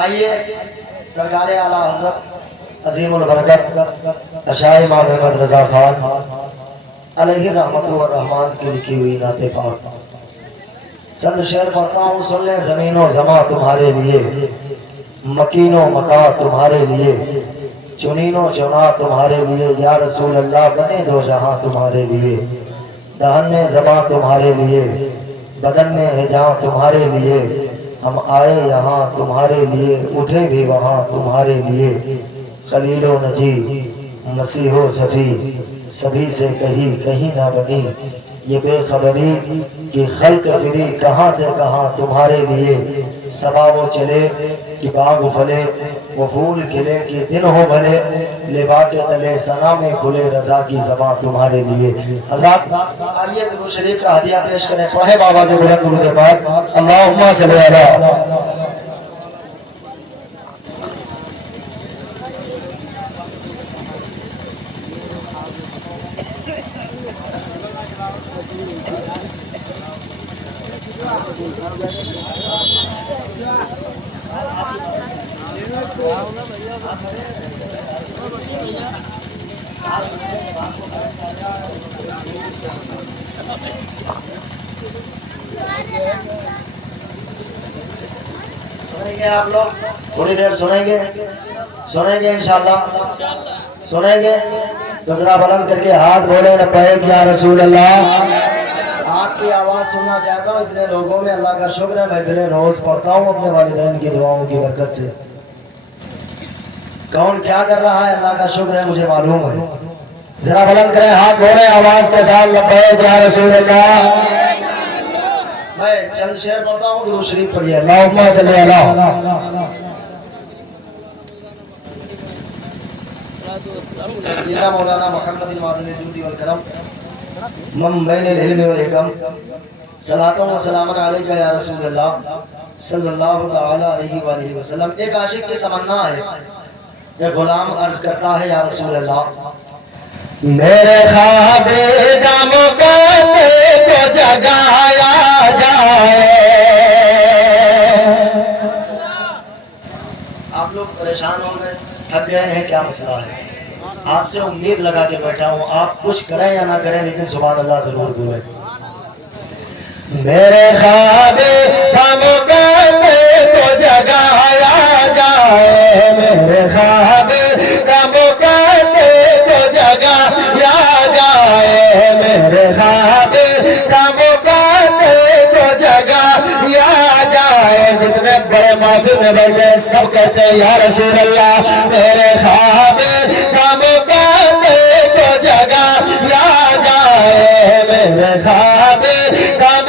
آئیے سرکار اعلیٰ حضرت عظیم البرکت اشاہ امام احمد رضا خان علیہ رحمت والرحمان کی لکھی ہوئی نعت پاک چند شعر پڑھتا ہوں، سن لیں۔ زمین و زماں تمہارے لیے، مکین و مکاں تمہارے لیے، چنین و چنا تمہارے لیے، یا رسول اللہ بنے دو جہاں تمہارے لیے، دہن میں زباں تمہارے لیے، بدن میں ہجاں تمہارے لیے، ہم آئے یہاں تمہارے لیے، اٹھے بھی وہاں تمہارے لیے، خلیل و نجی مسیح و صفی سبھی سے کہیں نہ بنی، یہ بے خبری کہ خلق فری کہاں سے کہاں تمہارے لیے، صبا وہ چلے کہ باغ پھلے، وہ پھول کھلے کہ دن ہو بھلے، لبا کے تلے ثنا میں کھلے رضا کی زباں تمہارے لیے۔ حضرات آئیے درود شریف کا ہدیہ پیش کریں، پڑھیں بابا سے بلند درود پاک، اللہم صلی علی۔ سنیں گے آپ لوگ تھوڑی دیر، سنیں گے انشاءاللہ سنیں گے تو ذرا بلند کر کے ہاتھ بولے لبیک یا رسول اللہ۔ آپ کی آواز سننا چاہتا ہوں، اتنے لوگوں میں اللہ کا شکر ہے محفلیں روز پڑھتا ہوں اپنے والدین کی دعاؤں کی برکت سے۔ کون کیا کر رہا ہے اللہ کا شکر ہے مجھے معلوم ہے، ذرا بلند کریں ہاتھ بولے آواز کے ساتھ لبیک یا رسول اللہ۔ میں چند شعر پڑھتا ہوں، درود شریف پڑھیے، اللہم صلی علی۔ یا مولانا محمد المعدن الجود والکرم من بین العلم والحکم، صلاۃ و سلام علیک یا رسول اللہ صلی اللہ تعالی علیہ وآلہ وسلم۔ ایک عاشق کی تمنا ہے، ایک غلام عرض کرتا ہے یا رسول اللہ میرے خواب دم کو جگایا جائے۔ آپ لوگ پریشان ہو گئے، تھک گئے ہیں، کیا مسئلہ ہے؟ آپ سے امید لگا کے بیٹھا ہوں، آپ کچھ کریں یا نہ کریں لیکن سبحان اللہ ضرور بولیں۔ میرے خواب دم کو جگایا جائے، میرے خواب دم کو جگایا جائے، میرے خواب دم کو جگایا جائے۔ جتنے بڑے محفل میں بیٹھے سب کہتے ہیں یا رسول اللہ میرے خواب دم کو جگایا جائے، میرے خواب دم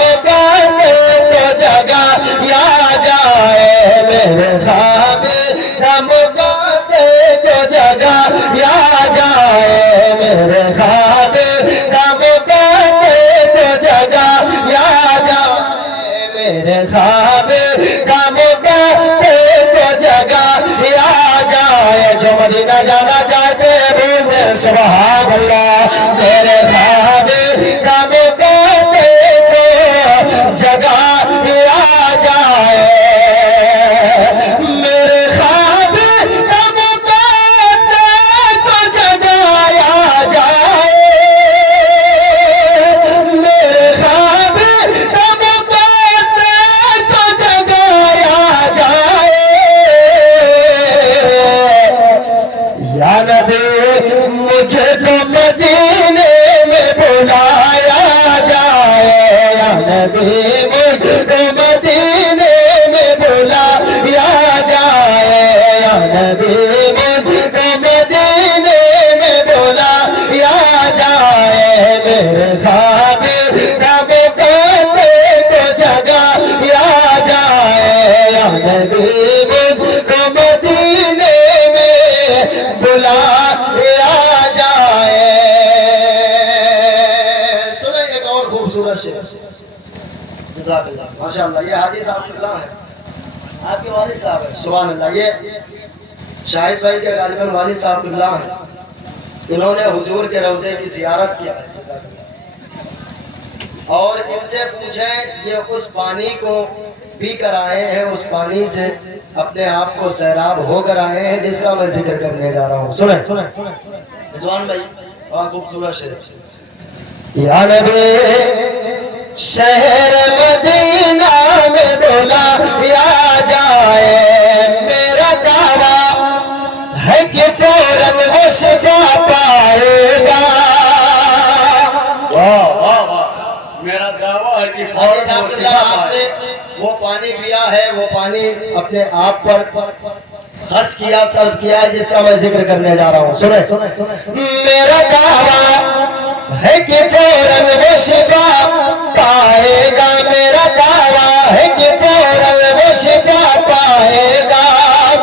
کو جگایا جائے، میرے خواب دم کو جگایا جائے، میرے خواب دم کو جگایا جائے، میرے خواب دم کو جگایا جائے۔ جو مدینہ جانا چاہتے ہیں بولتے سبحان اللہ، میرے خواب دم کو جگایا جائے، میرے خواب دم کو جگایا جائے، میرے خواب دم کو جگایا جائے۔ یا نبی مجھے تو مدینے میں بلایا جائے، یا نبی مجھے تو مدینے میں بلایا جائے، یا نبی مجھے تو مدینے میں بلایا جائے، میرے خواب دم کو جگایا جائے، یا نبی مجھے تو مدینے میں بلایا جائے۔ سنیں ایک اور خوبصورت شعر، جزاک اللہ، ماشاءاللہ۔ یہ حاجی صاحب قبلہ ہے، آپ کے والد صاحب ہے، سبحان اللہ۔ یہ شاہد بھائی کے غالباً والد صاحب قبلہ ہیں، انہوں نے حضور کے روضے کی زیارت کیا ہے، جزاک اللہ۔ اور ان سے پوچھیں یہ اس پانی کو پی کر آئے ہیں، اس پانی سے اپنے آپ کو سیراب ہو کر آئے ہیں جس کا میں ذکر کرنے جا رہا ہوں. سنیں رضوان بھائی بہت خوبصورت شعر. یا نبی شہر مدینہ میں بولا یا جائے میرا دعویٰ ہے کہ فوراً وہ شفا پائے گا. واہ واہ واہ میرا دعویٰ ہے کہ فوراً وہ شفا آپ نے وہ پانی پیا ہے, وہ پانی اپنے آپ پر خرچ کیا, صرف کیا ہے, جس کا میں ذکر کرنے جا رہا ہوں. سنیں میرا دعویٰ ہے کہ فوراً وہ شفا پائے گا. میرا دعویٰ ہے کہ فوراً وہ شفا پائے گا.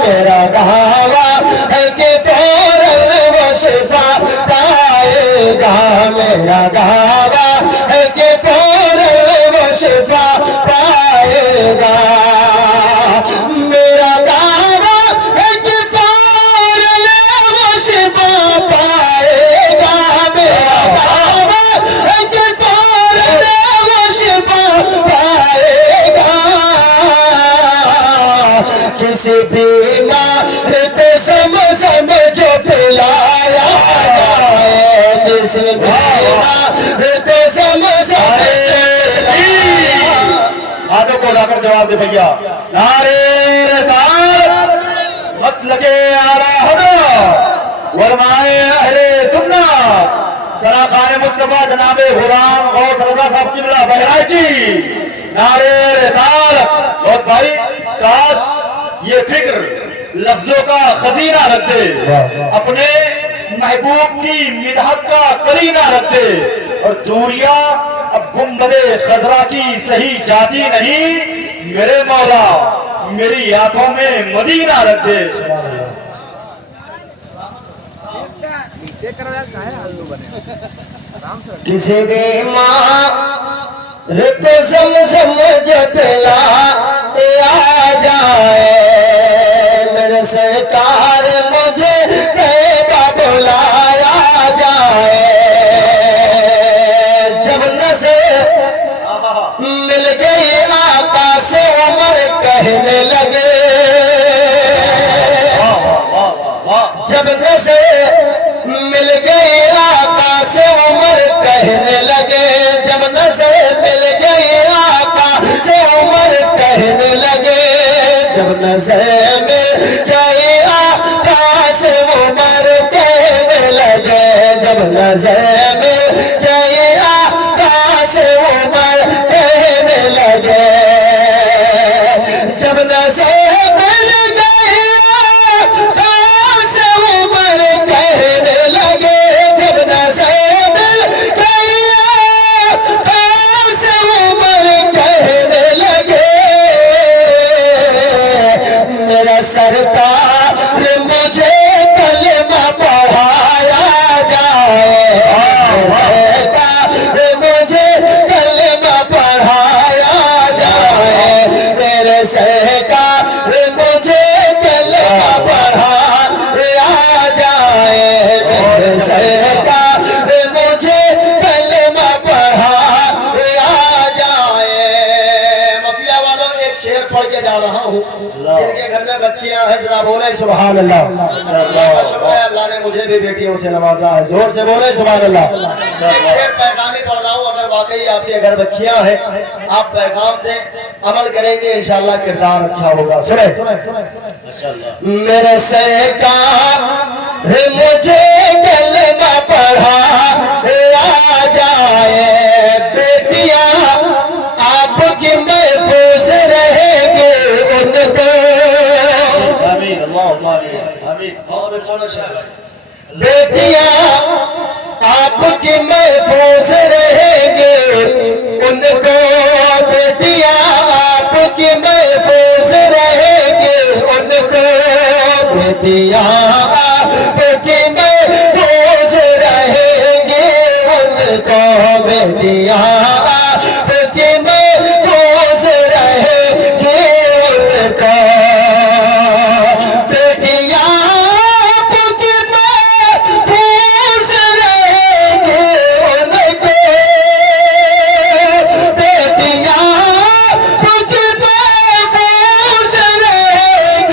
میرا دعویٰ ہے کہ فوراً وہ شفا پائے گا. میرا دعویٰ ہے کہ فوراً وہ شفا پائے گا. میرا دعویٰ ہے کہ فوراً وہ شفا پائے گا. میرا دعویٰ ہے کہ فوراً وہ شفا پائے گا. کسی بیمار کو زمزم جو پلایا جائے, کسی بیمار کو زمزم ہاتھوں کو لا کر جواب دے بھیا. نعرے رسالت مسلک اعلی حضرت علماء اہل سنت سراخان مصطفیٰ جناب غلام غوث رضا صاحب قبلہ بہرائچی. نعرے رسالت. بہت بھائی کاش یہ فکر لفظوں کا خزینہ رکھ دے, اپنے محبوب کی مدحت کا کرینہ رکھ دے, اور دوریا اب گنبد خضرا کی صحیح جاتی نہیں, میرے مولا میری آنکھوں میں مدینہ رکھ دے. کسی بیمار کو زمزم جو پلا آ جائے, میرے سرکار مجھے کعبہ بلایا جائے. جب نظر مل گئی آقا سے عمر کہنے لگے, جب نظر مل گئی آقا سے عمر کہنے لگے, جب نظر مل گئی آقا سے عمر کہنے لگے, جب نظر مل گئی آقا سے عمر کہنے لگے, جب نظر مل گئی آقا سے عمر کہنے لگے, جب نظر مل گئی آقا سے عمر کہنے لگے, جب نظر مل گئی آقا سے عمر کہنے لگے, میرا سرکار مجھے کلمہ پڑھایا جائے, سرکار مجھے کلمہ پڑھایا جائے, میرے سرکار مجھے کلمہ پڑھایا جائے, میرے سرکار مجھے کلمہ پڑھایا جائے. مفیا والوں ایک شعر پڑھ کے جا رہا ہوں, جن کے گھر میں بچیاں ہیں ذرا بولے سبحان اللہ. اللہ کا شکر ہے اللہ نے مجھے بھی بیٹیوں سے نوازا ہے, زور سے بولے سبحان اللہ. ایک شعر پیغامی پڑھ رہا ہوں, اگر واقعی آپ کے گھر بچیاں ہیں آپ پیغام دیں, عمل کریں گے انشاءاللہ کردار اچھا ہوگا. سنیں میرے سرکار مجھے کلمہ پڑھا آ جائے, بیٹیاں آپ کی محفوظ رہیں گے ان کو, آمین اللہم آمین. بیٹیاں آپ کی محفوظ رہیں گے ان کو, بیٹیاں آپ کی محفوظ رہیں گے ان کو, بیٹیاں آپ کی محفوظ رہیں گے ان کو, بیٹیاں آپ کی محفوظ رہیں گے ان کو, بیٹیاں آپ کی محفوظ رہیں گے ان کو, بیٹیاں آپ کی محفوظ رہیں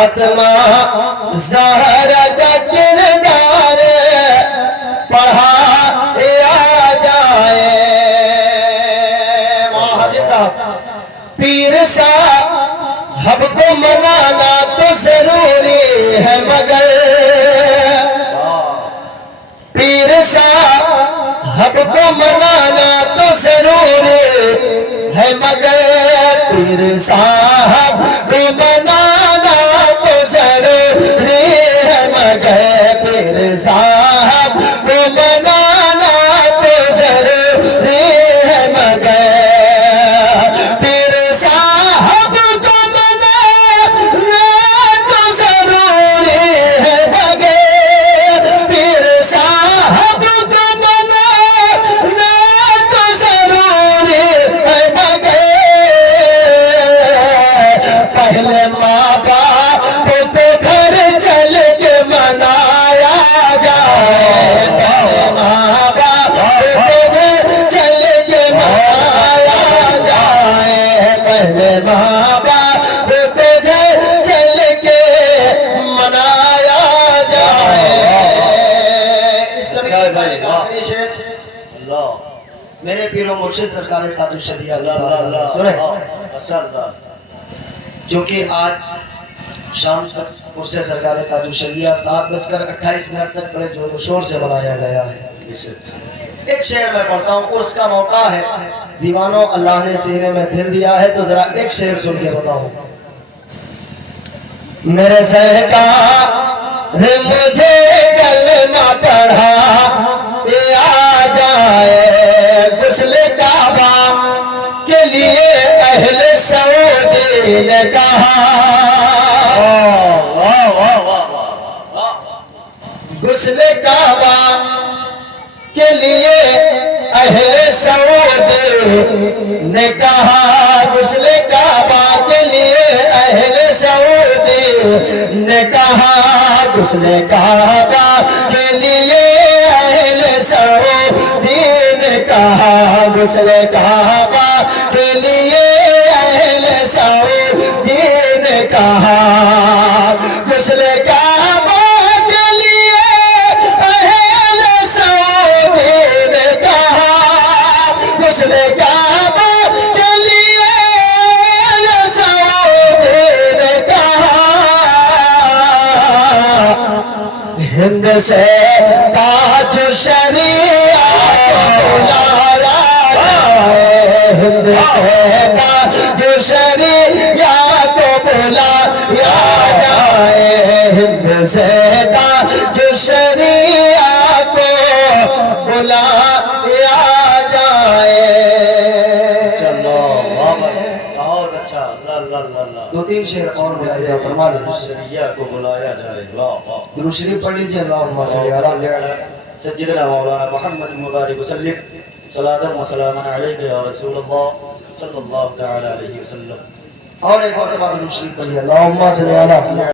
فاطمہ زہرا کا کردار پڑھایا جائے. حاضر صاحب پیر صاحب کو منانا تو ضروری ہے مگر پیر صاحب کو منانا تو ضروری ہے مگر پیر صاحب کو منانا تو ضروری ہے مگر پیر صاحب کو منانا تو ضروری ہے مگر پیر صاحب کو منانا تو ضروری ہے مگر پیر صاحب کو منانا تو ضروری ہے مگر پہلے ماں باپ کو تو گھر چل کے منایا جائے. پہلے ماں باپ کو گھر چل کے منایا جائے. پہلے ماں باپ کو گھر چل کے منایا جائے. اس نبی کے ایک آخری شعر میرے پیر و مرشد سرکار تاج الشریعہ سنیں. چونکہ آج شام تک عرص سرکار تاج الشریعہ 7:28 تک بڑے جور و شور سے منایا گیا ہے. ایک شعر میں پڑھتا ہوں. عرس کا موقع ہے دیوانوں, اللہ نے سینے میں دل دیا ہے تو ذرا ایک شعر سن کے بتاؤں. میرے سرکار مجھے کلمہ پڑھا آ جائے. غسل کعبہ کے لیے اہل سعودی نے کہا. غسل کعبہ کے لیے اہل سعودی نے کہا. غسل کعبہ کے لیے اہل سعودی نے کہا. غسل کعبہ کے لیے اہل سعودی نے کہا. غسل کعبہ کے لیے اہل سعودی نے کہا. غسل کعبہ کے لیے اہل سعودی نے کہا. غسل کعبہ کے لیے اہل سعودی نے کہا. ہند سے تاج شریعت بلایا جائے. ہند سے تاج شریعت کو بلایا جائے. ہند سے تاج شریعت کو بلایا جائے. دو تین شعر اور ملاحظہ فرما لیں. کو بلایا جائے. درود شریف پڑھ لیجیے. اللہم صلی علی سیدنا مولانا محمد مبارک وسلم صلاۃ و سلام علیک یا رسول اللہ صلی اللہ تعالی علیہ وسلم. اور ایک مرتبہ درود شریف پڑھیے. اللہم صلی علی